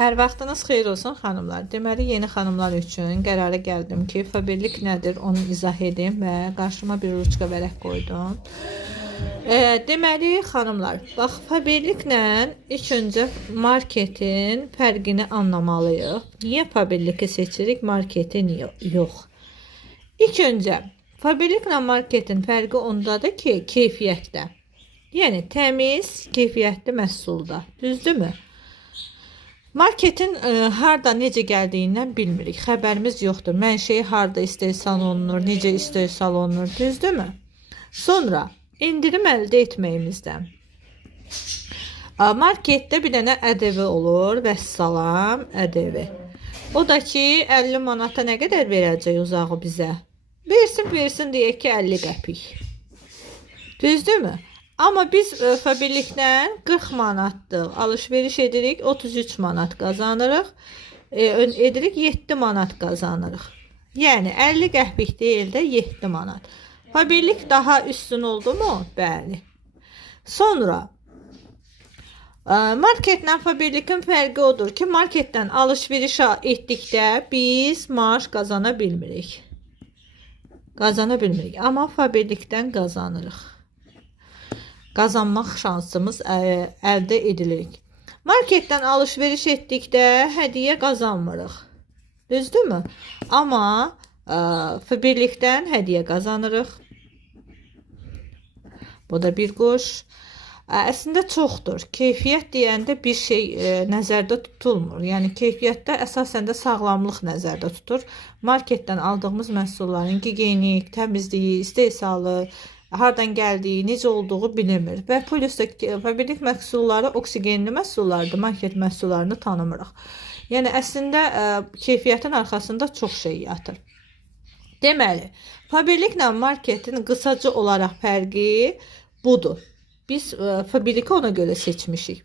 Hər vaxtınız xeyir olsun xanımlar. Deməli, yeni xanımlar üçün qərara gəldim ki, fabirlik nədir onu izah edim və qarşıma bir ruçka vərəq qoydum. Deməli, xanımlar, bax, fabirliklə ilk öncə marketin fərqini anlamalıyıq. Niyə fabirliki seçirik, marketi yox? İlk öncə, fabirliklə marketin fərqi ondadır ki, keyfiyyətdə. Yəni, təmiz, keyfiyyətli məhsulda. Düzdürmü? Marketin harda necə gəldiyindən bilmirik. Xəbərimiz yoxdur. Mənşəyi harda istehsal olunur, necə istehsal olunur, düzdürmü? Sonra indirim əldə etməyimizdən. Marketdə bir dənə ƏDV olur, vəssalam, ƏDV. O da ki, 50 manata nə qədər verəcək uzağı bizə? Versin deyək ki, 50 qəpik. Düzdürmü? Amma biz fabirlikdən 40 manatlıq alış-veriş edirik, 33 manat qazanırıq, edirik 7 manat qazanırıq. Yəni 50 qəpik deyil də 7 manat. Fabirlik daha üstün oldu mu? Bəli. Sonra marketlə fabirlikin fərqi odur ki, marketdən alış-veriş etdikdə biz maaş qazana bilmirik. Amma fabirlikdən qazanırıq. Qazanmaq şansımız əldə edilir. Marketdən alış-veriş etdikdə hədiyyə qazanmırıq. Düzdürmü? Amma fabirlikdən hədiyyə qazanırıq. Bu da bir quş. Əslində çoxdur. Keyfiyyət deyəndə bir şey nəzərdə tutulmur. Yəni keyfiyyətdə əsasən də sağlamlıq nəzərdə tutur. Marketdən aldığımız məhsulların gigiyenik, təmizliyi, istehsalı, hardan gəldiyi, necə olduğu bilinmir. Və plus da fabirlik məhsulları oksigenli məhsullardır, market məhsullarını tanımırıq. Yəni əslində keyfiyyətin arxasında çox şey yatır. Deməli, fabirliklə marketin qısaca olaraq fərqi budur. Biz fabirliki ona görə seçmişik.